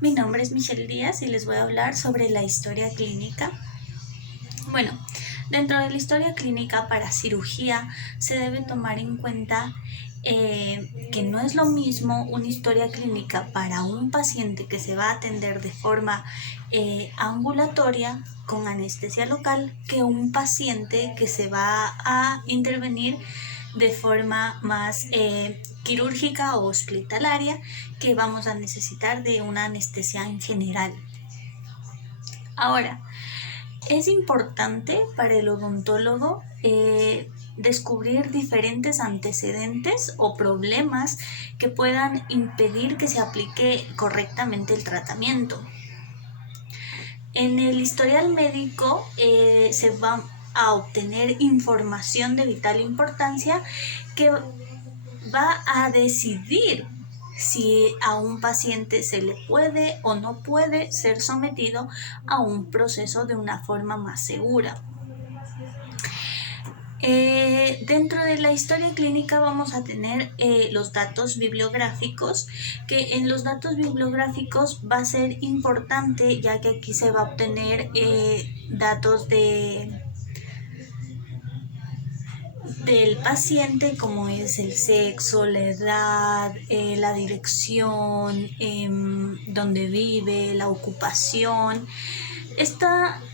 Mi nombre es Michelle Díaz y les voy a hablar sobre la historia clínica. Bueno, dentro de la historia clínica para cirugía se debe tomar en cuenta que no es lo mismo una historia clínica para un paciente que se va a atender de forma ambulatoria con anestesia local que un paciente que se va a intervenir de forma más quirúrgica o hospitalaria, que vamos a necesitar de una anestesia en general. Ahora, es importante para el odontólogo descubrir diferentes antecedentes o problemas que puedan impedir que se aplique correctamente el tratamiento. En el historial médico se va a obtener información de vital importancia que va a decidir si a un paciente se le puede o no puede ser sometido a un proceso de una forma más segura. Dentro de la historia clínica vamos a tener los datos bibliográficos, que en los datos bibliográficos va a ser importante, ya que aquí se va a obtener datos del paciente, como es el sexo, la edad, la dirección, donde vive, la ocupación.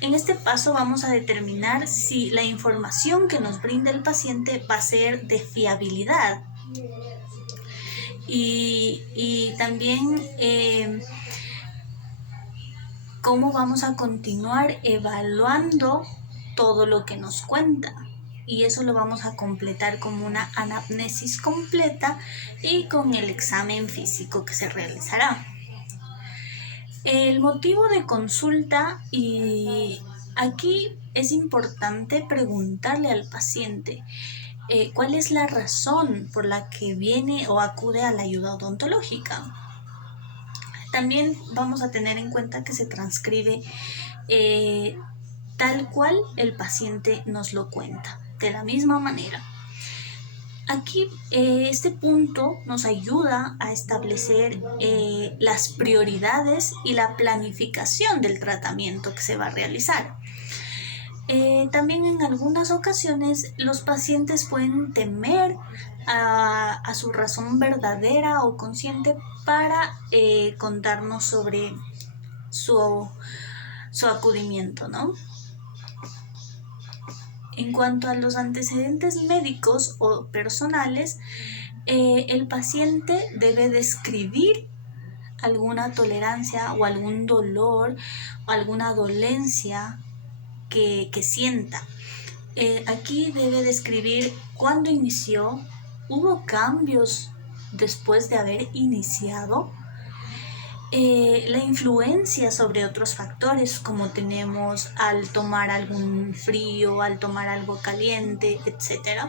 En este paso vamos a determinar si la información que nos brinda el paciente va a ser de fiabilidad. Y también cómo vamos a continuar evaluando todo lo que nos cuenta. Y eso lo vamos a completar con una anamnesis completa y con el examen físico que se realizará. El motivo de consulta, y aquí es importante preguntarle al paciente cuál es la razón por la que viene o acude a la ayuda odontológica. También vamos a tener en cuenta que se transcribe tal cual el paciente nos lo cuenta, de la misma manera. Aquí este punto nos ayuda a establecer las prioridades y la planificación del tratamiento que se va a realizar. También en algunas ocasiones los pacientes pueden temer a su razón verdadera o consciente para contarnos sobre su acudimiento, ¿no? En cuanto a los antecedentes médicos o personales, el paciente debe describir alguna tolerancia o algún dolor o alguna dolencia que sienta. Aquí debe describir cuándo inició, hubo cambios después de haber iniciado, la influencia sobre otros factores, como tenemos al tomar algún frío, al tomar algo caliente, etc.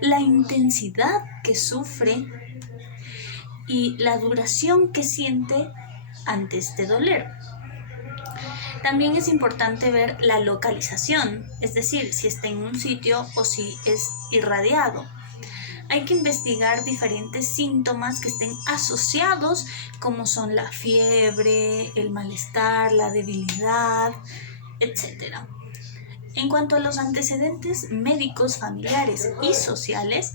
La intensidad que sufre y la duración que siente ante este doler. También es importante ver la localización, es decir, si está en un sitio o si es irradiado. Hay que investigar diferentes síntomas que estén asociados, como son la fiebre, el malestar, la debilidad, etc. En cuanto a los antecedentes médicos, familiares y sociales,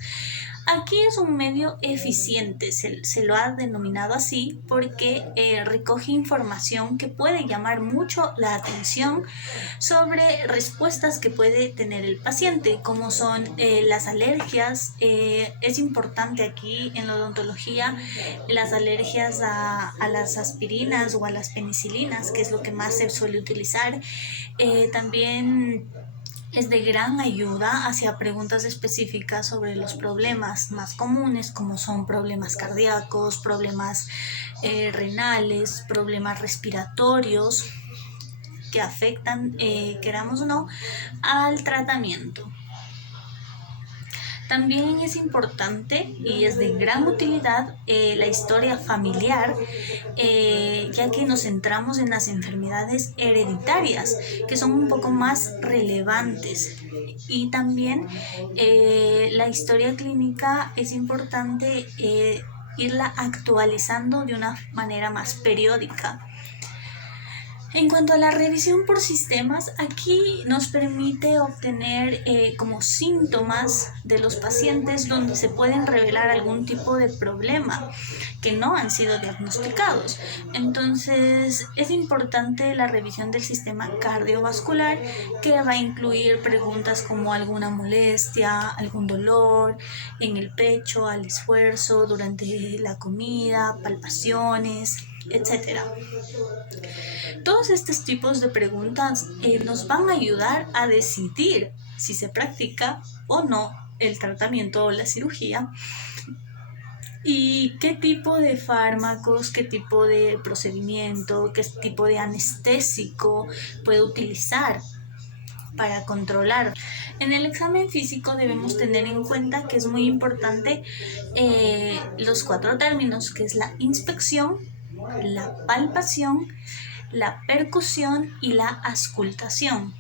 aquí es un medio eficiente, se lo ha denominado así porque recoge información que puede llamar mucho la atención sobre respuestas que puede tener el paciente, como son las alergias. Es importante aquí en la odontología las alergias a las aspirinas o a las penicilinas, que es lo que más se suele utilizar. También es de gran ayuda hacia preguntas específicas sobre los problemas más comunes, como son problemas cardíacos, problemas renales, problemas respiratorios que afectan, queramos o no, al tratamiento. También es importante y es de gran utilidad la historia familiar, ya que nos centramos en las enfermedades hereditarias, que son un poco más relevantes. Y también la historia clínica es importante irla actualizando de una manera más periódica. En cuanto a la revisión por sistemas, aquí nos permite obtener como síntomas de los pacientes donde se pueden revelar algún tipo de problema que no han sido diagnosticados. Entonces, es importante la revisión del sistema cardiovascular, que va a incluir preguntas como alguna molestia, algún dolor en el pecho, al esfuerzo, durante la comida, palpaciones, etc. Todos estos tipos de preguntas nos van a ayudar a decidir si se practica o no el tratamiento o la cirugía y qué tipo de fármacos, qué tipo de procedimiento, qué tipo de anestésico puede utilizar para controlar. En el examen físico debemos tener en cuenta que es muy importante los 4 términos, que es la inspección, la palpación, la percusión y la auscultación.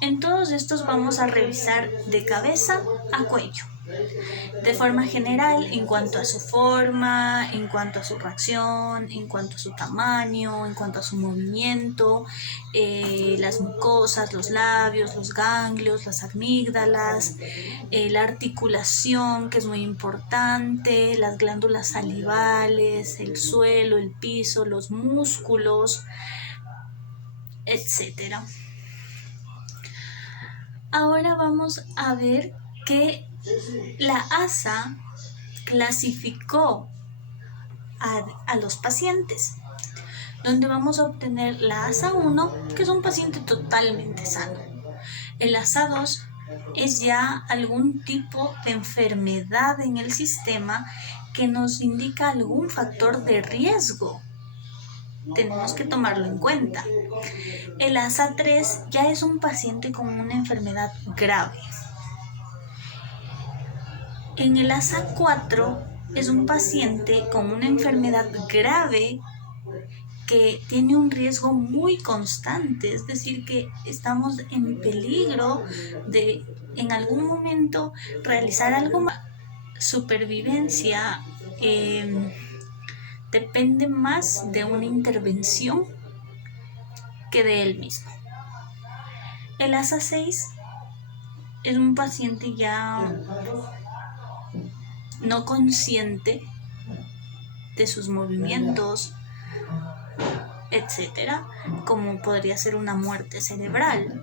En todos estos vamos a revisar de cabeza a cuello, de forma general en cuanto a su forma, en cuanto a su reacción, en cuanto a su tamaño, en cuanto a su movimiento, las mucosas, los labios, los ganglios, las amígdalas, la articulación, que es muy importante, las glándulas salivales, el suelo, el piso, los músculos, etc. Ahora vamos a ver que la ASA clasificó a los pacientes, donde vamos a obtener la ASA 1, que es un paciente totalmente sano. El ASA 2 es ya algún tipo de enfermedad en el sistema que nos indica algún factor de riesgo. Tenemos que tomarlo en cuenta. El ASA 3 ya es un paciente con una enfermedad grave. En el ASA 4 es un paciente con una enfermedad grave que tiene un riesgo muy constante, es decir, que estamos en peligro de en algún momento realizar algo más. Supervivencia depende más de una intervención que de él mismo. El ASA 6 es un paciente ya no consciente de sus movimientos, etcétera, como podría ser una muerte cerebral.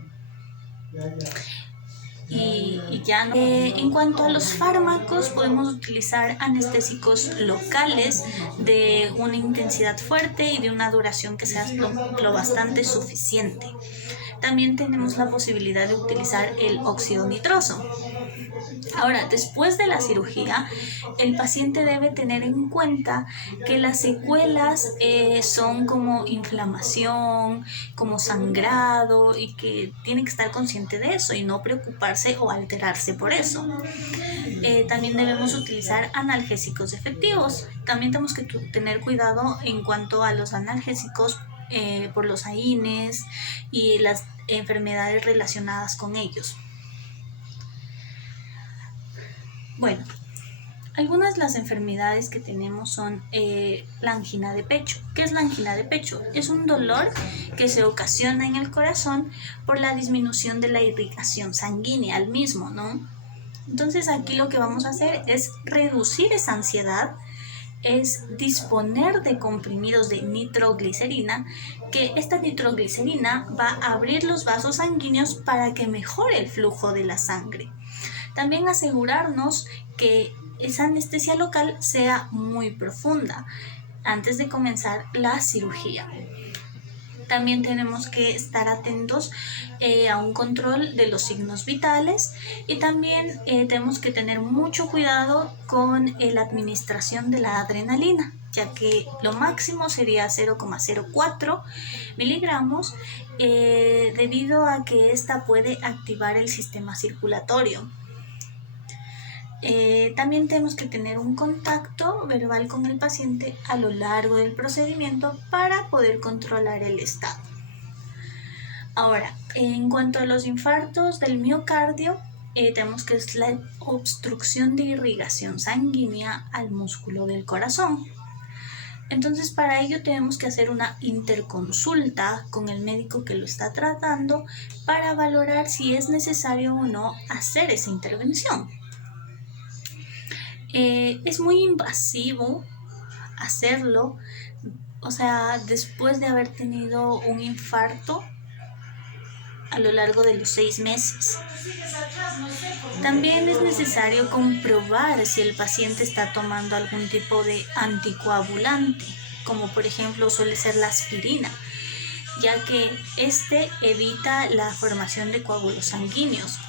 Y ya en cuanto a los fármacos, podemos utilizar anestésicos locales de una intensidad fuerte y de una duración que sea lo bastante suficiente. También tenemos la posibilidad de utilizar el óxido nitroso. Ahora, después de la cirugía, el paciente debe tener en cuenta que las secuelas son como inflamación, como sangrado, y que tiene que estar consciente de eso y no preocuparse o alterarse por eso. También debemos utilizar analgésicos efectivos. También tenemos que tener cuidado en cuanto a los analgésicos por los AINES y las enfermedades relacionadas con ellos. Bueno, algunas de las enfermedades que tenemos son la angina de pecho. ¿Qué es la angina de pecho? Es un dolor que se ocasiona en el corazón por la disminución de la irrigación sanguínea al mismo, ¿no? Entonces aquí lo que vamos a hacer es reducir esa ansiedad, es disponer de comprimidos de nitroglicerina, que esta nitroglicerina va a abrir los vasos sanguíneos para que mejore el flujo de la sangre. También asegurarnos que esa anestesia local sea muy profunda antes de comenzar la cirugía. También tenemos que estar atentos a un control de los signos vitales y también tenemos que tener mucho cuidado con la administración de la adrenalina, ya que lo máximo sería 0,04 miligramos debido a que esta puede activar el sistema circulatorio. También tenemos que tener un contacto verbal con el paciente a lo largo del procedimiento para poder controlar el estado. Ahora, en cuanto a los infartos del miocardio, tenemos que es la obstrucción de irrigación sanguínea al músculo del corazón. Entonces, para ello tenemos que hacer una interconsulta con el médico que lo está tratando para valorar si es necesario o no hacer esa intervención. Es muy invasivo hacerlo, o sea, después de haber tenido un infarto a lo largo de los 6 meses. También es necesario comprobar si el paciente está tomando algún tipo de anticoagulante, como por ejemplo suele ser la aspirina, ya que este evita la formación de coágulos sanguíneos.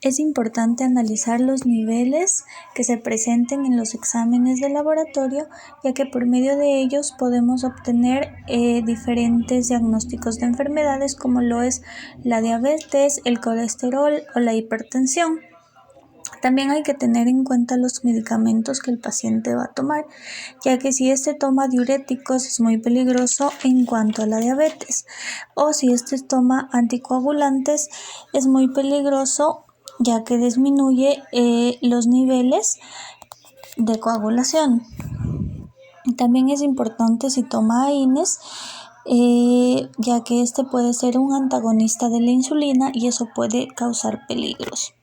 Es importante analizar los niveles que se presenten en los exámenes de laboratorio, ya que por medio de ellos podemos obtener diferentes diagnósticos de enfermedades como lo es la diabetes, el colesterol o la hipertensión. También hay que tener en cuenta los medicamentos que el paciente va a tomar, ya que si este toma diuréticos es muy peligroso en cuanto a la diabetes, o si este toma anticoagulantes es muy peligroso ya que disminuye los niveles de coagulación. También es importante si toma AINES, ya que este puede ser un antagonista de la insulina y eso puede causar peligros.